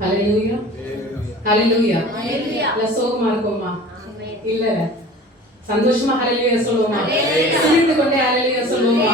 ஹalleluya ஹalleluya இல்ல சோகமா இருக்கோமா? இல்ல சந்தோஷமா ஹalleluya சொல்லுவோமா? சிரித்து கொண்டே ஹalleluya சொல்லுவோமா?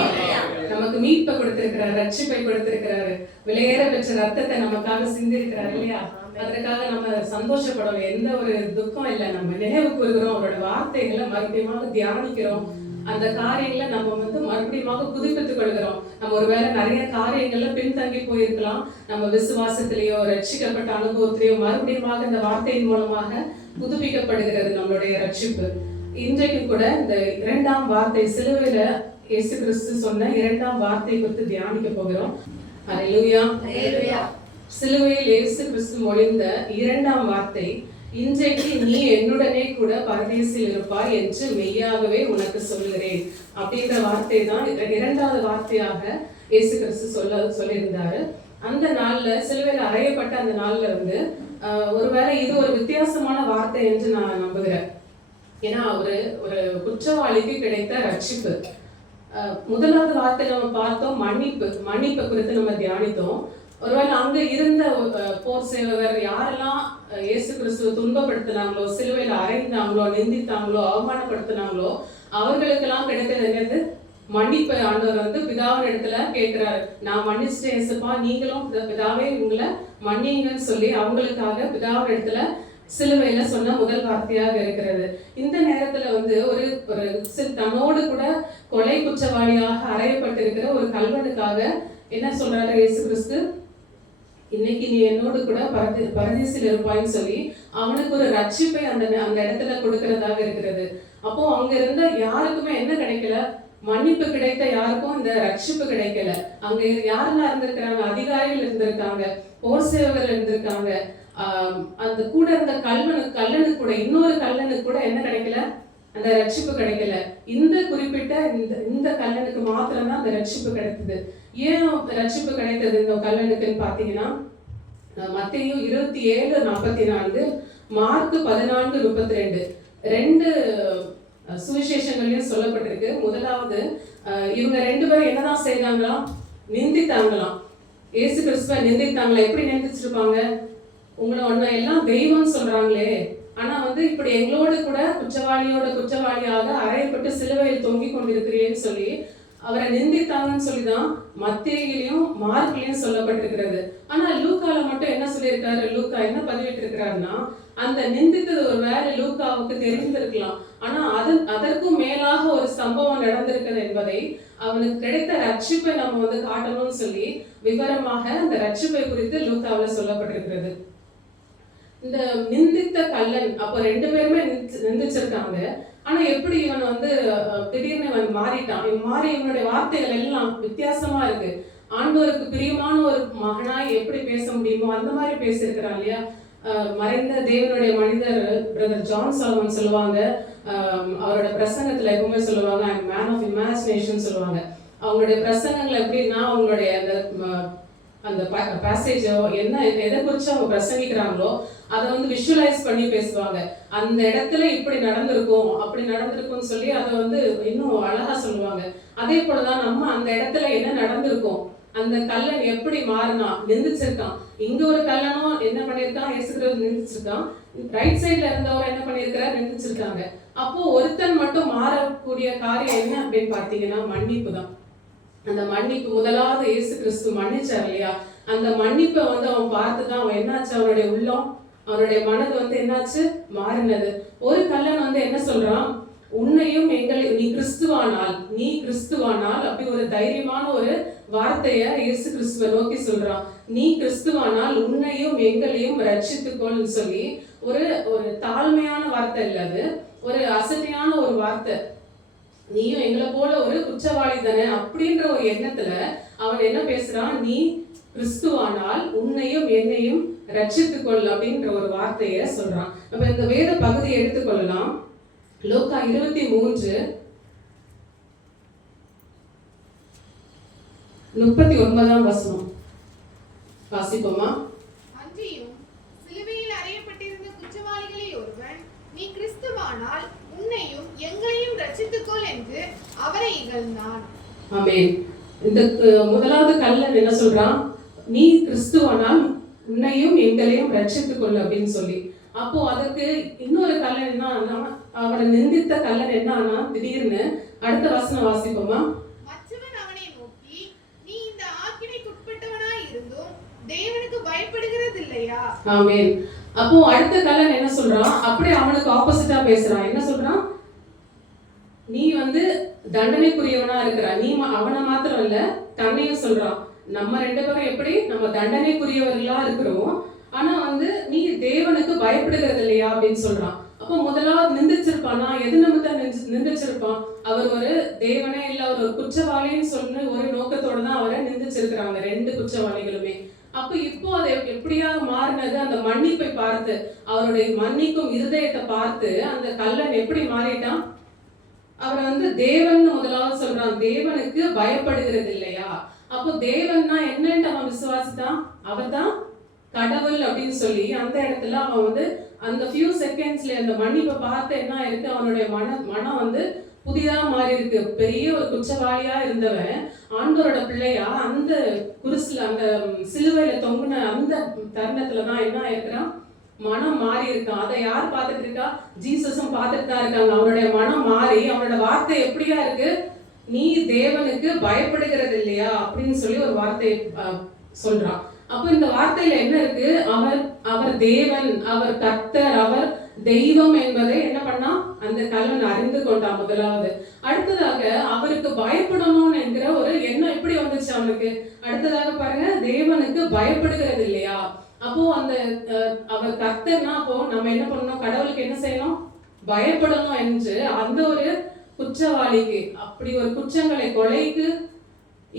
நமக்கு மீட்பை கொடுத்திருக்கிறார், ரட்சிப்பை கொடுத்திருக்கிறார், விலையேற பெற்ற ரத்தத்தை நமக்காக சிந்தி இருக்கிறார் இல்லையா? அதற்காக நம்ம சந்தோஷப்படணும். எந்த ஒரு துக்கம் இல்லை. நம்ம நினைவு கூறுகிறோம், அவரோட வார்த்தைகளை மறுபடியும் தியானிக்கிறோம். அந்த காரியங்களை நம்ம மறுபடியும் புதுப்பித்துக் கொள்கிறோம். நம்ம ஒருவேளை நிறைய காரியங்கள்ல பின்தங்கி போயிருக்கலாம். நம்ம விசுவாசத்திலேயோ ரட்சிக்கப்பட்ட அனுபவத்திலேயோ மறுபடியும் இந்த வார்த்தையின் மூலமாக புதுப்பிக்கப்படுகிறது நம்மளுடைய ரட்சிப்பு. இன்றைக்கு கூட இந்த இரண்டாம் வார்த்தை, சிலுவையில இயேசு கிறிஸ்து சொன்ன இரண்டாம் வார்த்தை குறித்து தியானிக்க போகிறோம். ஹல்லேலூயா. சிலுவையில் இயேசு கிறிஸ்து மொழிந்த இரண்டாம் வார்த்தை, இன்றைக்கு நீ என்னுடனே கூட பரதேசில் இருப்பாய் என்று மெய்யாகவே உனக்கு சொல்லுகிறேன் அப்படின்ற வார்த்தை தான் இரண்டாவது வார்த்தையாக இயேசு கிறிஸ்து சொல்லியிருந்தாரு. அந்த நாள்ல, சிலுவையில் அறையப்பட்ட அந்த நாள்ல ஒருவேளை இது ஒரு வித்தியாசமான வார்த்தை என்று நான் நம்புகிறேன். ஏன்னா ஒரு குற்றவாளிக்கு கிடைத்த ரட்சிப்பு. முதலாவது வார்த்தை நம்ம பார்த்தோம், மன்னிப்பு குறித்து நம்ம தியானித்தோம். ஒருவேளை அங்க இருந்த போர் சேவகர் யாரெல்லாம் இயேசு கிறிஸ்துவ துன்பப்படுத்தினாங்களோ, சிலுவையில அறைந்தாங்களோ, நிந்தித்தாங்களோ, அவமானப்படுத்தினாங்களோ, அவர்களுக்கெல்லாம் கிடைத்தது என்னது? மன்னிப்பு. ஆண்டவர் பிதாவின் இடத்துல கேட்கிறாரு, நான் மன்னிச்சிட்டேன் இயேசுப்பா, நீங்களும் பிதாவே இவங்களை மன்னிங்கன்னு சொல்லி அவங்களுக்காக பிதாவின் இடத்துல சிலுவையில சொன்ன முதல் வார்த்தையாக இருக்கிறது. இந்த நேரத்துல ஒரு தன்னோடு கூட கொலை குற்றவாளியாக அறையப்பட்டிருக்கிற ஒரு கல்வனுக்காக என்ன சொல்றாரு இயேசு கிறிஸ்து? இன்னைக்கு நீ என்னோடு கூட பரதேசில் இருப்பாய்ன்னு சொல்லி அவனுக்கு ஒரு ரட்சிப்பை அந்த இடத்துல கொடுக்கிறதாக இருக்கிறது. அப்போ அங்க இருந்த யாருக்குமே என்ன கிடைக்கல? மன்னிப்பு கிடைத்த யாருக்கும் இந்த ரட்சிப்பு கிடைக்கல. அங்க யாரெல்லாம் இருந்திருக்கிறாங்க? அதிகாரிகள் இருந்திருக்காங்க, போர் சேவகர்கள் இருந்திருக்காங்க. அந்த கூட இருந்த கல்லனுக்கு கூட, இன்னொரு கல்லனுக்கு கூட என்ன கிடைக்கல? அந்த ரட்சிப்பு கிடைக்கல. இந்த குறிப்பிட்ட இந்த கல்லனுக்கு மாத்திரம்தான் அந்த ரட்சிப்பு கிடைத்தது. ஏன் ரட்சிப்பு கிடைத்தது இந்த கல்லனுக்குன்னு பாத்தீங்கன்னா, மத்தேயு 27:44, மார்க் 14:32 ரெண்டு சுவிசேஷங்களையும் சொல்லப்பட்டிருக்கு. முதலாவது, இவங்க ரெண்டு பேரும் என்னதான் செய்தாங்களாம்? நிந்தித்தாங்களாம். இயேசு கிறிஸ்துவ நிந்தித்தாங்களா? எப்படி நிந்திச்சிருப்பாங்க? உங்களை ஒன்ன எல்லாம் தெய்வம் சொல்றாங்களே, ஆனா இப்படி எங்களோடு கூட குற்றவாளியாக அறையப்பட்டு சிலுவையில் தொங்கிக் கொண்டிருக்கிறேன்னு சொல்லி அவரை நிந்தித்தாங்கன்னு சொல்லிதான் மத்தேயுலயும் மார்க்லயும் சொல்லப்பட்டிருக்கிறது. ஆனா லூக்கால மட்டும் என்ன சொல்லியிருக்காரு? லூக்கா என்ன பதிவிட்டு இருக்கிறாருன்னா, அந்த நிந்தித்தது ஒரு வேலை லூக்காவுக்கு தெரிந்திருக்கலாம், ஆனா அதற்கும் மேலாக ஒரு சம்பவம் நடந்திருக்கிறது என்பதை, அவனுக்கு கிடைத்த ரட்சிப்பை நம்ம காட்டணும்னு சொல்லி விவரமாக அந்த ரட்சிப்பை குறித்து லூக்காவில் சொல்லப்பட்டிருக்கிறது. இந்த நிந்தித்த கல்லன், அப்போ ரெண்டு பேருமே நிந்திச்சிருக்காங்க. ஆனா எப்படி இவன் திடீர்னு இவன் மாறிட்டான்? இவன் மாறி இவனுடைய வார்த்தைகள் எல்லாம் வித்தியாசமா இருக்கு. ஆண்டவருக்கு பிரியமான ஒரு மகனாய் எப்படி பேச முடியுமோ அந்த மாதிரி பேசியிருக்கிறான் இல்லையா? மறைந்த தேவனுடைய மனிதர் பிரதர் ஜான் சாலமன் சொல்லுவாங்க, அவரோட பிரசங்கத்துல எப்பவுமே சொல்லுவாங்க, ஐ அம் மேன் ஆஃப் இமேஜினேஷன் சொல்லுவாங்க. அவங்களுடைய பிரசங்கங்கள் எப்படின்னா, அவங்களுடைய அந்த பேசேஜோ எதை குறிச்சு அவங்க பிரசங்கிக்கிறாங்களோ அதை விஷுவலைஸ் பண்ணி பேசுவாங்க. அந்த இடத்துல இப்படி நடந்திருக்கும், அப்படி நடந்திருக்கும்னு சொல்லி அதை இன்னும் அழகா சொல்லுவாங்க. அதே போலதான் நம்ம அந்த இடத்துல என்ன நடந்திருக்கும், அந்த கல்லன் எப்படி மாறினா, நிந்திச்சிருக்கான். இங்க ஒரு கல்லனும் என்ன பண்ணிருக்கான்? இயேசுகிறிஸ்து நிந்திச்சிருக்கான். ரைட் சைட்ல இருந்தவர் என்ன பண்ணிருக்கிறார்? நிந்திச்சிருக்காங்க. அப்போ ஒருத்தன் மட்டும் மாறக்கூடிய காரியம் என்ன அப்படின்னு பாத்தீங்கன்னா, மன்னிப்பு தான். அந்த மன்னிப்பு, முதலாவது இயேசு கிறிஸ்து மன்னிச்சார் இல்லையா? அந்த மன்னிப்பை அவன் பார்த்துதான் அவன் என்னாச்சு, அவனுடைய உள்ளம், அவனுடைய மனது என்னாச்சு? மாறினது. ஒரு கல்லன் என்ன சொல்றான்? உன்னையும் நீ கிறிஸ்துவானால் அப்படி ஒரு தைரியமான ஒரு வார்த்தைய இயேசு கிறிஸ்துவை நோக்கி சொல்றான். நீ கிறிஸ்துவானால் உன்னையும் எங்களையும் ரட்சித்துக்கொள்னு சொல்லி ஒரு தாழ்மையான வார்த்தை இல்ல, அது ஒரு அசட்டையான ஒரு வார்த்தை. நீயும் எங்களை போல ஒரு குற்றவாளி தானே அப்படின்ற ஒரு எண்ணத்துல அவன் என்ன பேசுறான்? நீ கிறிஸ்துவானால் உன்னையும் என்னையும் ரட்சித்துக்கொள் அப்படின்ற ஒரு வார்த்தைய சொல்றான். நம்ம இந்த வேத பகுதியை எடுத்துக்கொள்ளலாம். லூக்கா 23:39 வாசிப்போமா? சிலுவையில் அறையப்பட்டிருந்த குற்றவாளிகளில் ஒருவன், நீ கிறிஸ்துவானால் உன்னையும் எங்களையும் ரட்சித்துக்கொள் என்று அவரை இகழ்ந்தான். ஆமென். இந்த முதலாவது கல்லன் என்ன சொல்றான்? நீ கிறிஸ்துவானால் உன்னையும் எங்களையும் ரட்சித்துக் கொள் அப்படின்னு சொல்லி. அப்போ அதுக்கு இன்னொரு கல்லன் என்னன்னா, அவரை நிந்தித்த கல்லன் என்னன்னா, திடீர்னு அடுத்த வசனம் வாசிப்போமா? மற்றவன் அவனை நோக்கி, நீ இந்த ஆக்கினைக்குட்பட்டவனாய் இருந்தும் தேவனுக்கு பயப்படுகிறது இல்லையா? ஆமென். அப்போ அடுத்த கல்லன் என்ன சொல்றான்? அப்படியே அவனுக்கு ஆப்போசிட்டா பேசுறான். என்ன சொல்றான்? நீ தண்டனைக்குரியவனா இருக்கிற, நீ அவனை மாத்திரம் இல்ல தன்னையும் சொல்றான். நம்ம ரெண்டு பேரும் எப்படி நம்ம தண்டனைக்குரியவர்களா இருக்கிறோம், ஆனா நீ தேவனுக்கு பயப்படுகிறது இல்லையா அப்படின்னு சொல்றான். அப்போ முதலாவது நிந்திச்சிருப்பானா? எது நிமித்தம் நிந்திச்சிருப்பான்? அவர் ஒரு தேவனே இல்ல, அவர் ஒரு குற்றவாளின்னு சொல்லி ஒரு நோக்கத்தோட தான் அவரை நிந்திச்சிருக்கிறாங்க ரெண்டு குற்றவாளிகளுமே. அப்ப இப்போ அது எப்படியாக மாறினது? அந்த மன்னிப்பை பார்த்து, அவருடைய மன்னிக்கும் இருதயத்தை பார்த்து அந்த கல்லன் எப்படி மாறிட்டான்? அவர் தேவன் முதலாவது சொல்றான், தேவனுக்கு பயப்படுகிறது இல்லையா? அப்போ தேவன்னா என்னன்னு அவன் விசுவாசித்தான், அவர் தான் கடவுள் அப்படின்னு சொல்லி அந்த இடத்துல அவன் அந்த ஃபியூ செகண்ட்ஸ்ல அந்த மன்னிப்பை பார்த்து என்ன இருக்கு, அவனுடைய மனம் புதிதா மாறி இருக்கு. பெரிய ஒரு குற்றவாளியா இருந்தவன் ஆண்டவரோட பிள்ளையா அந்த குருசுல அந்த சிலுவையில தொங்குன அந்த தருணத்துலதான் என்ன இருக்கிறான், மனம் மாறி இருக்கான். அதை யார் பார்த்துட்டு இருக்கா? ஜீசஸும் பார்த்துட்டு தான் இருக்காங்க. அவனுடைய மனம் மாறி அவனோட வார்த்தை எப்படியா இருக்கு, நீ தேவனுக்கு பயப்படுகிறது இல்லையா அப்படின்னு சொல்லி ஒரு வார்த்தையை சொல்றான். அப்போ இந்த வார்த்தையில என்ன இருக்கு? அவர் தேவன், அவர் கர்த்தர், அவர் தெய்வம் என்பதை என்ன பண்ணா அந்த கல்லன் அறிந்து கொண்டான் முதலாவது. அடுத்ததாக அவருக்கு பயப்படணும் என்கிற ஒரு எண்ணம் எப்படி வந்துச்சு அவனுக்கு? அடுத்ததாக பாருங்க, தேவனுக்கு பயப்படுகிறது இல்லையா? அப்போ அவர் கர்த்தர்னா அப்போ நம்ம என்ன பண்ணணும்? கடவுளுக்கு என்ன செய்யணும்? பயப்படணும் என்று அந்த ஒரு குற்றவாளிக்கு, அப்படி ஒரு குற்றங்களை கொலைக்கு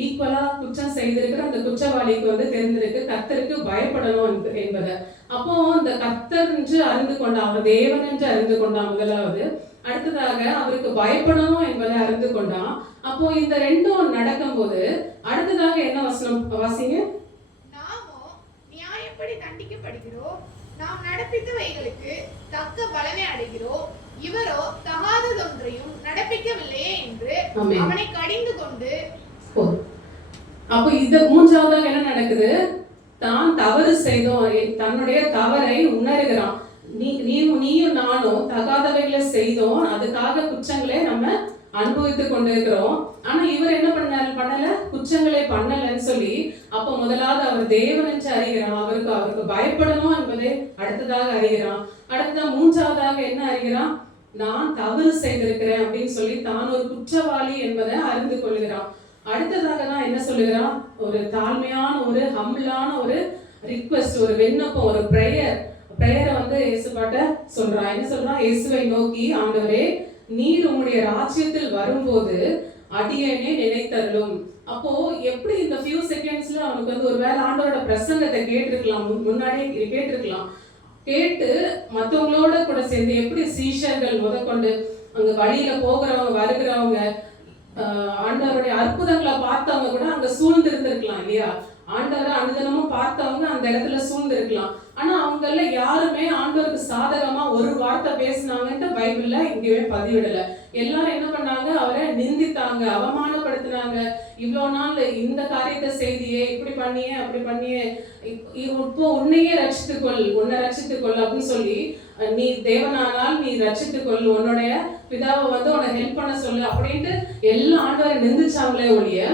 ஈக்குவலா குற்றம் செய்திருக்கிற அந்த குற்றவாளிக்கு தெரிந்திருக்கு கர்த்தருக்கு பயப்படணும் என்பதை. அப்போ அந்த கர்த்தர் என்று அறிந்து கொண்டான், அவர் தேவன் என்று அறிந்து கொண்டான் முதலாவது. அடுத்ததாக அவருக்கு பயப்படணும் என்பதை அறிந்து கொண்டான். அப்போ இந்த ரெண்டும் நடக்கும் போது அடுத்ததாக என்ன வசனம் வாசிங்க? நாமோ நியாயப்படி தண்டிக்கப்படுகிறோம், நாம் நடப்பித்தவைகளுக்கு தக்க பலனை அடைகிறோம், இவரோ தகாததொன்றையும் நடப்பிக்கவில்லையே என்று அவனை கடிந்து கொண்டு. அப்போ இது மூன்றாவதாக என்ன நடக்குது? தான் தவறு செய்தோம், தன்னுடைய தவறை உணர்கிறான். நீயும் நானும் தகாதவைகளை செய்தோம், அதுக்காக குற்றங்களை நம்ம அனுபவித்துக் கொண்டிருக்கிறோம். ஆனா இவர் என்ன பண்ணல, குற்றங்களை பண்ணலன்னு சொல்லி. அப்போ முதலாவது அவர் தேவன் என்று அறிகிறான், அவருக்கு பயப்படணும் என்பதை அடுத்ததாக அறிகிறான். அடுத்த மூன்றாவதாக என்ன அறிகிறான்? நான் தவறு செய்திருக்கிறேன் அப்படின்னு சொல்லி தான் ஒரு குற்றவாளி என்பதை அறிந்து கொள்கிறான். அடுத்ததாக தான் என்ன சொல்லுகிறான்? ஒரு தாழ்மையான ஒரு ஹம்பிளான ஒரு ரிக்வெஸ்ட், ஒரு விண்ணப்பம், ஒரு பிரேயரை இயேசுபாட்ட சொல்றான். என்ன சொல்றான்? இயேசுவை நோக்கி, ஆண்டவரே நீர் உம்முடைய ராஜ்யத்தில் வரும்போது அடியேனே நினைத்தருளும். அப்போ எப்படி இந்த ஃபியூ செகண்ட்ஸ்ல அவனுக்கு ஒரு வேளை ஆண்டவரோட பிரசங்கத்தை கேட்டிருக்கலாம், முன்னாடியே கேட்டிருக்கலாம். கேட்டு மற்றவங்களோட கூட சேர்ந்து எப்படி சீஷர்கள் முதற்கொண்டு அங்க வழியில போகிறவங்க வருகிறவங்க ஆண்டவருடைய அற்புதங்களை பார்த்தவங்க கூட அங்க சூழ்ந்து இருந்திருக்கலாம் இல்லையா? ஆண்டவரை அனுதினமும் பார்த்தவங்க அந்த இடத்துல சூழ்ந்து இருக்கலாம். ஆனா அவங்கள யாருமே ஆண்டவருக்கு சாதகமா ஒரு வார்த்தை பேசினாங்கன்ட்டு பைபிள்ல இங்கேயே பதிவிடல. எல்லாரும் என்ன பண்ணாங்க? அவரை நிந்தித்தாங்க, அவமானப்படுத்தினாங்க. இவ்வளவு நாள் இந்த காரியத்தை செய்தியே, இப்படி பண்ணியே, அப்படி பண்ணியே, இப்போ உன்னையே ரட்சித்துக்கொள், உன்னை ரட்சித்துக்கொள் அப்படின்னு சொல்லி, நீ தேவனானால் நீ ரட்சித்துக்கொள், உன்னுடைய பிதாவை உன்னை ஹெல்ப் பண்ண சொல்லு அப்படின்ட்டு எல்லா ஆண்டவரை நிந்திச்சாங்களே ஒழிய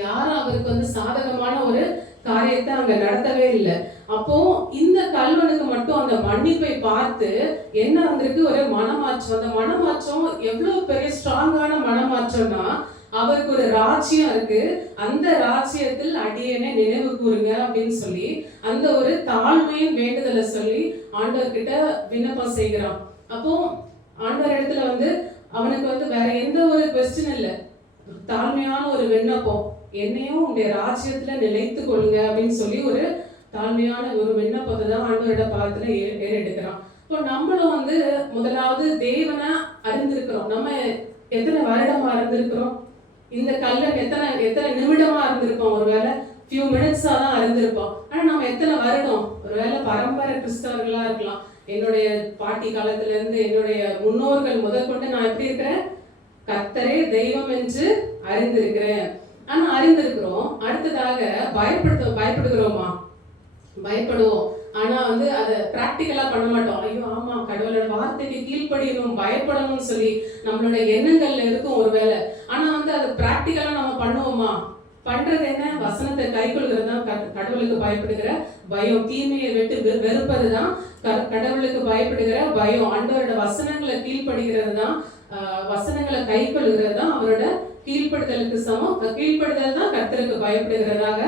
யாரும் அவருக்கு சாதகமான ஒரு காரியத்தை அங்க நடத்தவே இல்லை. அப்போ இந்த கல்வனுக்கு மட்டும் அந்த மன்னிப்பை பார்த்து என்ன வந்திருக்கு? ஒரு மனமாற்றம். அந்த மனமாற்றம் எவ்வளவு பெரிய ஸ்ட்ராங்கான மனமாற்றம்னா, அவருக்கு ஒரு ராஜ்யம் இருக்கு, அந்த ராஜ்யத்தில் அடியேனே நினைவு கூறுங்க அப்படின்னு சொல்லி அந்த ஒரு தாழ்மையின் வேண்டுதலை சொல்லி ஆண்டவர்கிட்ட விண்ணப்பம் செய்கிறான். அப்போ ஆண்டவர் இடத்துல அவனுக்கு வேற எந்த ஒரு கொஸ்டின் இல்லை, தாழ்மையான ஒரு விண்ணப்பம், என்னையும் உங்களுடைய ராஜ்யத்துல நிலைத்து கொள்ளுங்க அப்படின்னு சொல்லி ஒரு தாழ்மையான ஒரு விண்ணப்பத்தை தான் ஆண்டவரோட பாதத்துல ஏறெடுக்கிறான். இப்போ நம்மளும் முதலாவது தேவனை அறிந்திருக்கிறோம். நம்ம எத்தனை வருடமா அறிந்திருக்கிறோம்? இந்த கல்லன் எத்தனை நிமிடமா அறிந்திருப்போம்? ஒருவேளை ஃபியூ மினிட்ஸா தான் அறிந்திருப்போம். ஆனா நம்ம எத்தனை வருடம்? ஒருவேளை பரம்பரை கிறிஸ்தவர்களா இருக்கலாம். என்னுடைய பாட்டி காலத்துல இருந்து என்னுடைய முன்னோர்கள் முதற்கொண்டு நான் எப்படி இருக்கிறேன்? கர்த்தரே தெய்வம் என்று அறிந்திருக்கிறேன். ஆனா அறிந்திருக்கிறோம். அடுத்ததாக பயப்படுகிறோமா? பயப்படுவோம். ஆனா வந்து அதை பிராக்டிக்கலா பண்ண மாட்டோம். ஐயோ ஆமா, கடவுளோட வார்த்தைக்கு கீழ்ப்படியணும், பயப்படணும்னு சொல்லி நம்மளுடைய எண்ணங்கள்ல இருக்கும் ஒருவேளை. ஆனா வந்து அதை பிராக்டிக்கலா நம்ம பண்ணுவோமா? பண்றது என்ன? வசனத்தை கைக்கொள்கிறது தான் கடவுளுக்கு பயப்படுகிற பயம். தீமையை விட்டு வெறுப்பதுதான் கடவுளுக்கு பயப்படுகிற பயம். ஆண்டவரோட வசனங்களை கீழ்ப்படுகிறது தான், வசனங்களை கைக்கொள்கிறது தான் அவரோட கீழ்ப்படுதலுக்கு சமம். கீழ்ப்படுதல் தான் கர்த்தருக்கு பயப்படுகிறதாக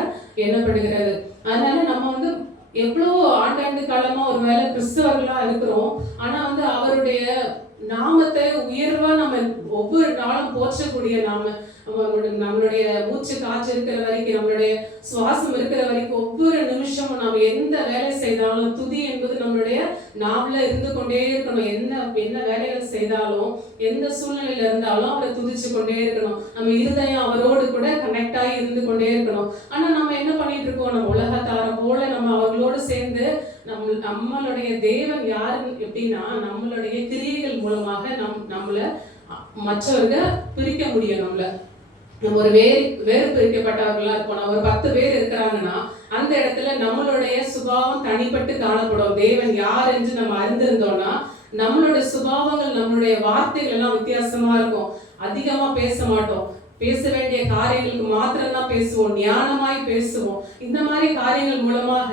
எண்ணப்படுகிறது. அதனால நம்ம வந்து எவ்வளோ ஆண்டாண்டு காலமா ஒரு வேளை கிறிஸ்தவர்களா இருக்கிறோம். ஆனா வந்து அவருடைய நாமத்தை உயர்வா நம்ம ஒவ்வொரு நாளும் போற்றக்கூடிய நம்மளுடைய மூச்சு காற்று இருக்கிற வரைக்கும், நம்மளுடைய சுவாசம் இருக்கிற வரைக்கும், ஒவ்வொரு நிமிஷமும் நம்ம எந்த வேலை செய்தாலும் துதி என்பது நம்மளுடைய நாவல இருந்து கொண்டே இருக்கணும். என்ன வேலைகள் செய்தாலும், எந்த சூழ்நிலையில இருந்தாலும் அவரை துதிச்சு கொண்டே இருக்கணும். நம்ம இருதயம் அவரோடு கூட கனெக்ட் ஆகி இருந்து கொண்டே இருக்கணும். ஆனா நம்ம என்ன பண்ணிட்டு இருக்கோம்? நம்ம உலகத்தாரம் போல நம்ம அவர்களோடு சேர்ந்து நம்மளுடைய தேவன் யாரு எப்படின்னா, நம்மளுடைய கிரியைகள் மூலமாக நம்மள மற்றவர்கள் பிரிக்க முடியும். நம்ம ஒரு வேறு பிரிக்கப்பட்டவர்களா இருப்போம். நம்ம ஒரு 10 பேர் இருக்கிறாங்கன்னா அந்த இடத்துல நம்மளுடைய சுபாவம் தனிப்பட்டு காணப்படும். தேவன் யார் என்று நம்ம அறிந்திருந்தோம்னா நம்மளுடைய சுபாவங்கள், நம்மளுடைய வார்த்தைகள் எல்லாம் வித்தியாசமா இருக்கும். அதிகமா பேச மாட்டோம். பேச வேண்டிய காரியங்களுக்கு மாத்திரம்தான் பேசுவோம். ஞானமாய் பேசுவோம். இந்த மாதிரி காரியங்கள் மூலமாக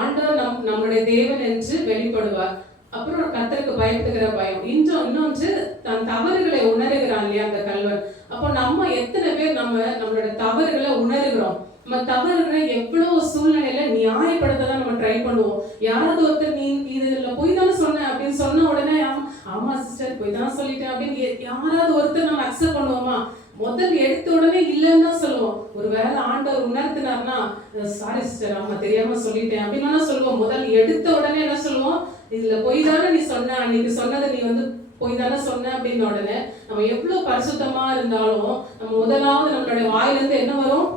ஆண்டவர் நம்மளுடைய தேவன் என்று வெளிப்படுவார். அப்புறம் கர்த்தருக்கு பயப்படுகிற பயம். இன்னொன்று தன் தவறுகளை உணர்கிறான் இல்லையா அந்த கல்வன். அப்போ நம்ம எத்தனை பேர் நம்மளோட தவறுகளை உணர்கிறோம்? நம்ம தவறுகளை எவ்வளவு சூழ்நிலையில நியாயப்படுத்ததான் நம்ம ட்ரை பண்ணுவோம். யாராவது ஒருத்தர் நீ இதுல போய் தானே சொன்ன அப்படின்னு சொன்ன உடனே ஆமா சிஸ்டர் போய் தான் சொல்லிட்டேன் அப்படின்னு யாராவது ஒருத்தர் நம்ம அக்செப்ட் பண்ணுவோமா? முதல் எடுத்த உடனே இல்லைன்னு தான் சொல்லுவோம். ஒரு வேளை ஆண்டவர் உணர்த்தினார்னா சாரி சிஸ்டர் ஆமா தெரியாம சொல்லிட்டேன் அப்படின்னு சொல்லுவோம். முதல் எடுத்த உடனே என்ன சொல்லுவோம்? இதுல பொய் தானே நீ சொன்ன, அன்னைக்கு சொன்னதை நீ வந்து பொய் தானே சொன்ன அப்படின்ன உடனே நம்ம எவ்வளவு பரிசுத்தமா இருந்தாலும் நம்ம முதலாவது நம்மளுடைய வாயிலிருந்து என்ன வரும்?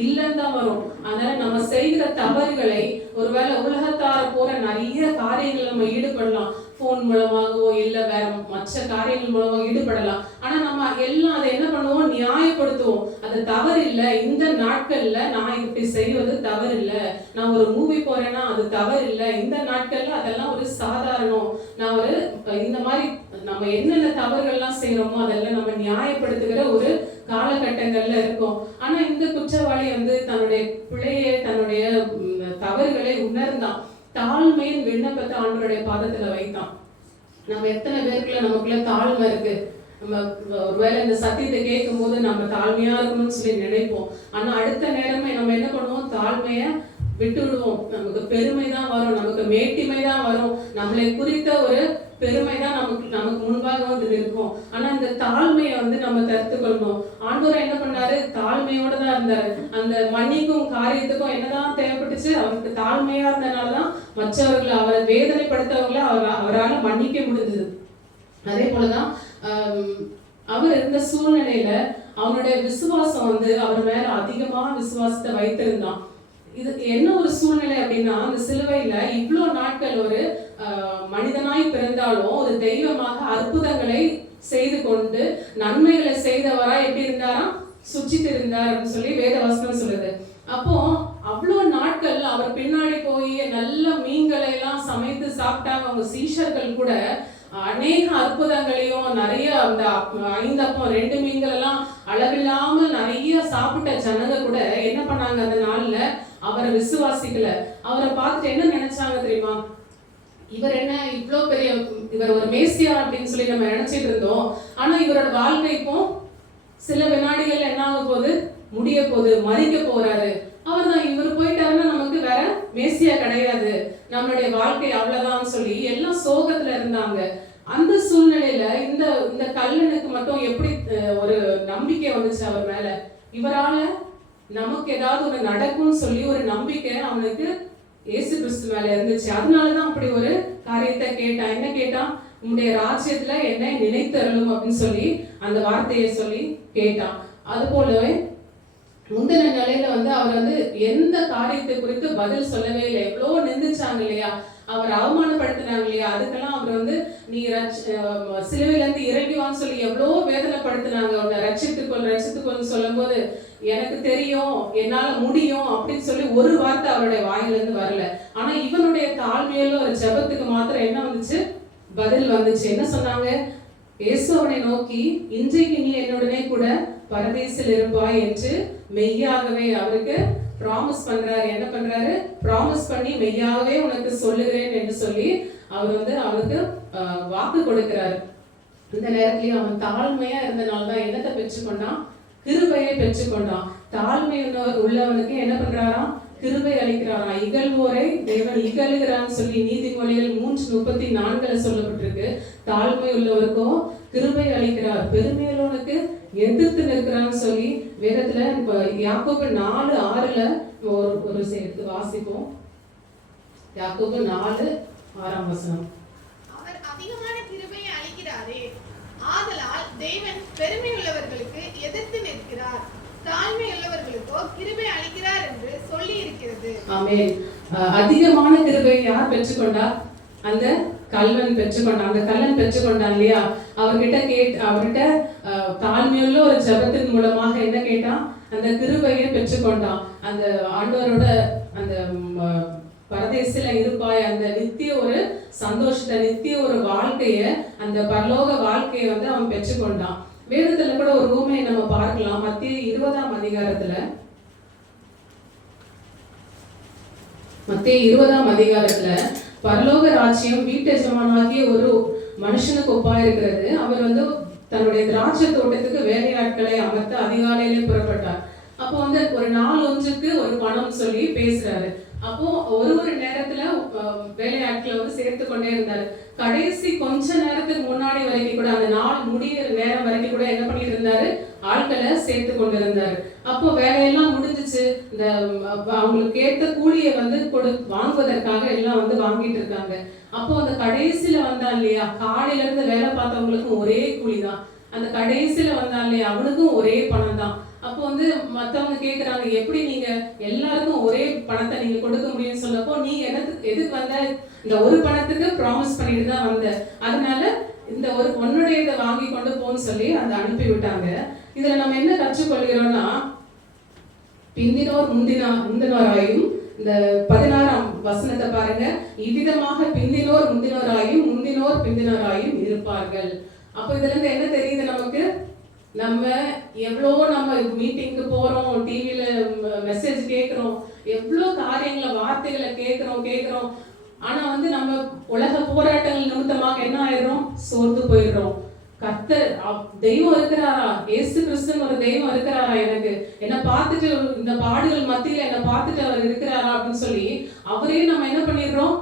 இல்லைன்னு தான் வரும். அதனால நம்ம செய்கிற தவறுகளை ஒருவேளை உலகத்தார போற நிறைய காரியங்கள் நம்ம ஈடுபடலாம். போன் மூலமாகவோ இல்ல வேற மற்ற காரியங்கள் மூலமாக ஈடுபடலாம். ஆனா நம்ம எல்லாம் அதை என்ன பண்ணுவோம்? நியாயப்படுத்துவோம். அது தவறு இல்லை, இந்த நாட்கள்ல நான் இப்படி செய்வது தவறு இல்லை, நான் ஒரு மூவி போறேன்னா அது தவறு இல்லை, இந்த நாட்கள்ல அதெல்லாம் ஒரு சாதாரணம், நான் ஒரு இந்த மாதிரி நம்ம என்னென்ன தவறுகள்லாம் செய்யறோமோ அதெல்லாம் நம்ம நியாயப்படுத்துகிற ஒரு காலகட்டங்கள்ல இருக்கும். ஆனா இந்த குற்றவாளி வந்து தன்னுடைய பிழையை, தன்னுடைய தவறுகளை உணர்ந்தான். தாழ்மையின் விண்ணப்பத்தை ஆண்டவருடைய பாதத்துல வைத்தான். நம்ம எத்தனை பேருக்குள்ள நமக்குள்ள தாழ்மை இருக்கு? நம்ம ஒருவேளை இந்த சத்தியத்தை கேட்கும் போது நம்ம தாழ்மையா இருக்கணும்னு சொல்லி நினைப்போம். ஆனா அடுத்த நேரமே நம்ம என்ன பண்ணுவோம்? தாழ்மைய விட்டு விடுவோம். நமக்கு பெருமை தான் வரும், நமக்கு மேட்டிமை தான் வரும், நம்மளை குறித்த ஒரு பெருமை தான் நமக்கு முன்பாக வந்து இருக்கும். ஆனா இந்த தாழ்மையை வந்து நம்ம தடுத்து கொள்ளணும். ஆண்டவர் என்ன பண்ணாரு? தாழ்மையோட தான் இருந்தாரு. அந்த மன்னிக்கும் காரியத்துக்கும் என்னதான் தேவைப்பட்டுச்சு? அவருக்கு தாழ்மையா இருந்தனாலதான் மற்றவர்களை, அவரை வேதனைப்படுத்தவர்களை அவரால் மன்னிக்க முடிஞ்சது. அதே போலதான் அவர் இருந்த சூழ்நிலையில அவனுடைய விசுவாசம் வந்து அவர் மேல அதிகமா விசுவாசத்தை வைத்திருந்தான். இது என்ன ஒரு சூழ்நிலை அப்படின்னா, அந்த சிலுவையில இவ்வளவு நாட்கள் ஒரு மனிதனாய் பிறந்தாலும் ஒரு தெய்வமாக அற்புதங்களை செய்து கொண்டு நன்மைகளை செய்தவரா எப்படி இருந்தாரா? சுற்றிட்டு இருந்தார் அப்படின்னு சொல்லி வேத வசனம் சொல்லுது. அப்போ அவ்வளவு நாட்கள் அவர் பின்னாடி போய் நல்ல மீன்களை எல்லாம் சமைத்து சாப்பிட்டாங்க. அவங்க சீஷர்கள் கூட அநேக அற்புதங்களையும் நிறைய அந்த 5 அப்பம் 2 மீன்கள் எல்லாம் அளவில்லாம நிறைய சாப்பிட்ட ஜனங்க கூட என்ன பண்ணாங்க? அந்த நாள்ல அவரை விசுவாசிக்கல. அவரை பார்த்துட்டு என்ன நினைச்சாங்க தெரியுமா? இவர் என்ன இவ்வளோ பெரிய, இவர் ஒரு மேசியா அப்படின்னு சொல்லி நம்ம நினைச்சிட்டு இருந்தோம். ஆனா இவரோட வாழ்க்கை இப்போ சில வினாடிகள் என்ன ஆக போகுது? முடிய போகுது, மறிக்க போறாரு. அவர்தான், இவர் போயிட்டாருன்னா நமக்கு வேற மேசியா கிடையாது, நம்மளுடைய வாழ்க்கை அவ்வளவுதான் சொல்லி எல்லாம் சோகத்துல இருந்தாங்க. அந்த சூழ்நிலையில இந்த கல்லனுக்கு மட்டும் எப்படி ஒரு நம்பிக்கை வந்துச்சு அவர் மேல? இவரால நமக்கு ஏதாவது ஒரு நடக்கும்னு சொல்லி ஒரு நம்பிக்கை அவனுக்கு இயேசு கிறிஸ்து மேல இருந்துச்சு. அதனாலதான் அப்படி ஒரு காரியத்தை கேட்டான். என்ன கேட்டான்? உன்னுடைய ராஜ்யத்துல என்னை நினைத்தருளும் அப்படின்னு சொல்லி அந்த வார்த்தையை சொல்லி கேட்டான். அது போலவே முந்தின நிலையில வந்து அவர் வந்து எந்த காரியத்தை குறித்து பதில் சொல்லவே இல்லை. எவ்வளோ நிந்திச்சாங்க இல்லையா, அவர் அவமானப்படுத்தினாங்க இல்லையா, அதுக்கெல்லாம் அவர் வந்து நீ சிலுவையில இருந்து இறங்கிவான்னு சொல்லி எவ்வளோ வேதனைப்படுத்தினாங்க. உன்னை ரட்சித்துக்கொள் சொல்லும் போது எனக்கு தெரியும், என்னால முடியும் அப்படின்னு சொல்லி ஒரு வார்த்தை அவருடைய வாயிலிருந்து வரல. ஆனா இவனுடைய தாழ்மையில ஒரு ஜெபத்துக்கு மாத்திரம் என்ன வந்துச்சு, பதில் வந்துச்சு. என்ன சொன்னாங்க, இயேசு அவனை நோக்கி, இன்றைக்கு நீ என்னுடனே கூட பரதேசில் இருப்பாய் என்று மெய்யாகவே அவருக்கு ப்ராமிஸ் பண்றாரு. என்ன பண்றாரு, ப்ராமிஸ் பண்ணி மெய்யாகவே உனக்கு சொல்லுகிறேன் என்று சொல்லி அவர் வந்து அவனுக்கு வாக்கு கொடுக்கிறாரு. இந்த நேரத்திலேயே அவன் தாழ்மையா இருந்தனால்தான் என்னத்தை பெற்றுக்கொண்டான், கிருபையை பெற்றுக்கொண்டான். தாழ்மை உள்ளவனுக்கு என்ன பண்றாராம், கிருபை அளிக்கிறாராம். இகழ்வோரை தேவன் இகழுகிறான்னு சொல்லி நீதிமொழிகள் 3:34 சொல்லப்பட்டிருக்கு. தாழ்மை உள்ளவருக்கும் கிருபை அளிக்கிறார், பெருமையுள்ளவனுக்கு எதிர்த்து நிற்கிறான்னு சொல்லி வேதத்துல இப்ப யாக்கோபு 4:6 ஒரு சேர்த்து வாசிப்போம். யாக்கோபு 4:6 அவர் அதிகமான கிருபையை அளிக்கிறாரே, ஆதலால் தேவன் பெருமையுள்ளவர்களுக்கு எதிர்த்து நிற்கிறார், தாழ்மை உள்ளவர்களுக்கோ கிருபை அளிக்கிறார் என்று சொல்லி இருக்கிறது. ஆமென். அதிகமான கிருபை யார் பெற்றுக்கொண்டா, அந்த கல்வன் பெற்றுக்கொண்டான். அந்த கல்லன் பெற்றுக்கொண்டான் இல்லையா, அவர்கிட்ட தாழ்மையுள்ள ஒரு ஜபத்தின் மூலமாக என்ன கேட்டான், அந்த கிருபையை பெற்றுக்கொண்டான். அந்த ஆண்டவரோட அந்த பரதேசில இருப்பாய், அந்த நித்திய ஒரு சந்தோஷத்தை, நித்திய ஒரு வாழ்க்கைய, அந்த பரலோக வாழ்க்கையை வந்து அவன் பெற்றுக்கொண்டான். வேதத்துல கூட ஒரு ஊமையை நம்ம பார்க்கலாம். மத்திய 20ஆம் அதிகாரத்துல பரலோக ராஜ்யம் வீட்டெஜமானாகிய ஒரு மனுஷனுக்கு ஒப்பா இருக்கிறது. அவர் வந்து தன்னுடைய திராட்சை தோட்டத்துக்கு வேலையாட்களை அமர்த்த அதிகாலையிலே புறப்பட்டார். அப்போ வந்து ஒரு நாள் ஒன்றுக்கு ஒரு பணம் சொல்லி பேசுறாரு. அப்போ ஒரு நேரத்துல வேலையாட்களை வந்து சேர்த்து கொண்டே இருந்தாரு. கடைசி கொஞ்ச நேரத்துக்கு முன்னாடி வரைக்கும் கூட, அந்த நாள் முடிகிற நேரம் வரைக்கும் கூட என்ன பண்ணிட்டு இருந்தாரு, ஆட்களை சேர்த்து கொண்டு இருந்தாரு. அப்போ வேலையெல்லாம் முடிஞ்சிச்சு. இந்த அவங்களுக்கு ஏற்ற கூலியை வந்து வாங்குவதற்காக எல்லாம் வந்து வாங்கிட்டு இருக்காங்க. அப்போ அந்த கடைசியில வந்தா இல்லையா, காலையில இருந்து வேலை பார்த்தவங்களுக்கும் ஒரே கூலி தான். அந்த கடைசியில வந்தா இல்லையா, அவனுக்கும் ஒரே பணம் தான். அப்போ வந்து மத்தவங்க கேக்குறாங்க, எப்படி நீங்க எல்லாருக்கும் ஒரே பணத்தை நீங்க கொடுக்க முடியும்னு சொன்னப்போ, நீ எதுக்கு வந்த, இந்த ஒரு பணத்துக்கு ப்ராமிஸ் பண்ணிட்டு தான் வந்த, அதனால இந்த ஒரு உன்னுடைய இதை வாங்கி கொண்டு போன்னு சொல்லி அந்த அனுப்பி விட்டாங்க. இதுல நம்ம என்ன கற்றுக்கொள்கிறோம்னா, பிந்தினோர் முந்தினோராயும், இந்த 16ஆம் வசனத்தை பாருங்க, இவ்விதமாக பிந்தினோர் முந்தினோராயும் முந்தினோர் பிந்தினோராயும் இருப்பார்கள். அப்போ இதுல இருந்து என்ன தெரியுது நமக்கு, நம்ம எவ்வளோ நம்ம மீட்டிங்க்கு போறோம், டிவியில மெசேஜ் கேட்கிறோம், எவ்வளோ காரியங்களை வார்த்தைகளை கேட்கிறோம். ஆனா வந்து நம்ம உலக போராட்டங்கள் நிமித்தமாக என்ன ஆயிடுறோம், சோர்ந்து போயிடுறோம். கர்த்தர் தெய்வம் இருக்கிறாரா, இயேசு கிறிஸ்துன்னு ஒரு தெய்வம் இருக்கிறாரா, எனக்கு என்ன பார்த்துட்டு இந்த பாடுகள் மத்தியில என்ன பார்த்துட்டு அவர் இருக்கிறாரா அப்படின்னு சொல்லி அவரே நம்ம என்ன பண்ணிடுறோம்,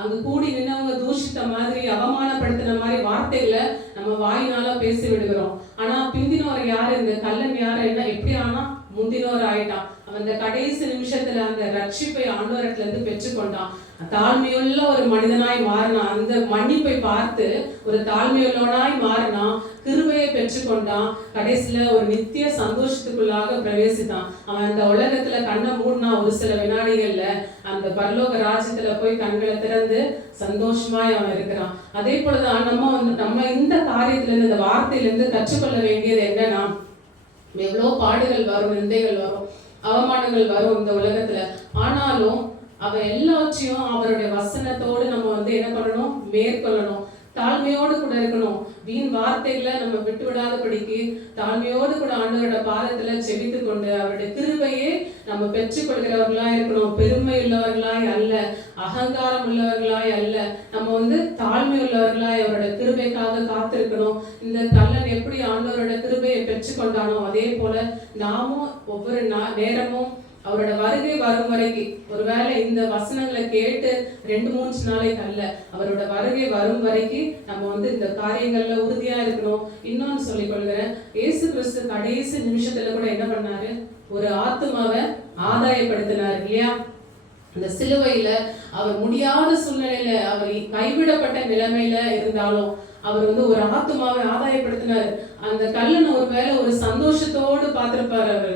அங்க கூடி நின்னவங்க தூஷித்த மாதிரி, அவமானப்படுத்தின மாதிரி வார்த்தைகளை நம்ம வாயினால பேசி விடுகிறோம். ஆனா பிந்தினோர் யாரு, இந்த கல்லன் யாரு, என்ன எப்படி ஆனா முந்தினோர் ஆயிட்டான். அவன் இந்த கடைசி நிமிஷத்துல அந்த ரட்சிப்பை ஆண்டவரத்துல இருந்து பெற்றுக்கொண்டான். தாழ்மையுள்ள ஒரு மனிதனாய் மாறினான். அந்த மன்னிப்பை பார்த்து ஒரு தாழ்மையுள்ளவனாய் மாறினான், கிருபையை பெற்றுக்கொண்டான். கடைசியில ஒரு நித்திய சந்தோஷத்துக்குள்ளாக பிரவேசித்தான். அவன் அந்த உலகத்துல கண்ணை மூடினா ஒரு சில வினாடிகள்ல அந்த பரலோக ராஜ்யத்துல போய் கண்களை திறந்து சந்தோஷமாய் அவன் இருக்கிறான். அதே போலதான் நம்ம இந்த காரியத்துல இருந்து, இந்த வார்த்தையில இருந்து கற்றுக்கொள்ள வேண்டியது என்னன்னா, எவ்வளோ பாடுகள் வரும், நிந்தைகள் வரும், அவமானங்கள் வரும் இந்த உலகத்துல. ஆனாலும் அவ எல்லாவற்றையும் அவருடைய வசனத்தோடு நம்ம வந்து என்ன பண்ணணும், மேற்கொள்ளணும். தாழ்மையோடு கூட இருக்கணும். வீண் வார்த்தைகளை நம்ம விட்டு விடாதபடிக்கு தாழ்மையோடு கூட ஆண்டவரோட பாதத்துல செபித்து கொண்டு அவருடைய கிருபையை நம்ம பெற்றுக்கொள்கிறவர்களாய் இருக்கணும். பெருமை உள்ளவர்களாய் அல்ல, அகங்காரம் உள்ளவர்களாய் அல்ல, நம்ம வந்து தாழ்மை உள்ளவர்களாய் அவரோட கிருபைக்காக காத்திருக்கணும். இந்த கல்லன் எப்படி ஆண்டவரோட கிருபையை பெற்றுக்கொண்டானோ அதே போல நாமும் ஒவ்வொரு நேரமும் அவரோட வருகை வரும் வரைக்கும், ஒருவேளை இந்த வசனங்களை கேட்டு 2-3 நாளைக்கு அல்ல, அவரோட வருகை வரும் வரைக்கும் நம்ம வந்து இந்த காரியங்கள்ல உறுதியா இருக்கணும். இன்னொன்னு சொல்லிக் கொள்கிறேன், இயேசு கிறிஸ்து கடைசி நிமிஷத்துல கூட என்ன பண்ணாரு, ஒரு ஆத்துமாவை ஆதாயப்படுத்தினார் இல்லையா. அந்த சிலுவையில அவர் முடியாத சூழ்நிலையில, அவர் கைவிடப்பட்ட நிலைமையில இருந்தாலும் அவர் ஒரு ஆத்துமாவை ஆதாயப்படுத்தினார். அந்த கல்லன் ஒருவேளை ஒரு சந்தோஷத்தோடு பார்த்திருப்பார். அவர்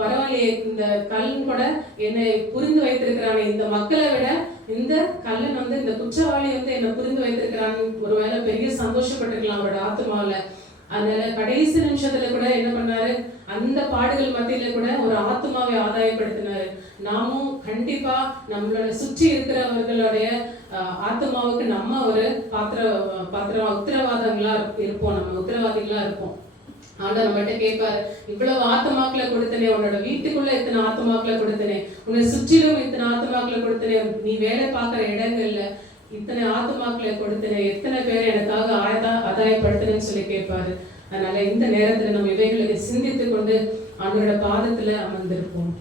பரவாயில்லையே, இந்த கல்லன் கூட என்னை புரிந்து வைத்திருக்கிறானே, இந்த மக்களை விட இந்த கல்லன் இந்த குற்றவாளி என்னை புரிந்து வைத்திருக்கிறான்னு ஒருவேளை பெரிய சந்தோஷப்பட்டிருக்கலாம் அவரோட ஆத்துமாவில. அதனால கடைசி நிமிஷத்துல கூட என்ன பண்ணாரு, அந்த பாடுகள் மத்தியில கூட ஒரு ஆத்துமாவை ஆதாயப்படுத்தினாரு. நாமும் கண்டிப்பா நம்மளோட சுற்றி இருக்கிறவர்களுடைய ஆத்மாவுக்கு நம்ம ஒரு உத்தரவாதங்களா இருப்போம், நம்ம உத்தரவாதிகளா இருப்போம். ஆண்டவர் நம்மகிட்ட கேட்பாரு, இவ்வளவு ஆத்மாக்களை கொடுத்தனே, உன்னோட வீட்டுக்குள்ள இத்தனை ஆத்மாக்களை கொடுத்தனே, உன்னை சுற்றிலும் இத்தனை ஆத்மாக்களை கொடுத்தனே, நீ வேலை பார்க்குற இடங்கள்ல இத்தனை ஆத்மாக்களை கொடுத்தனே, எத்தனை பேர் எனக்காக ஆதாயப்படுத்தினேன்னு சொல்லி கேட்பாரு. அதனால இந்த நேரத்துல நம்ம இவைகளை சிந்தித்து கொண்டு ஆண்டவரோட பாதத்துல அமர்ந்திருப்போம்.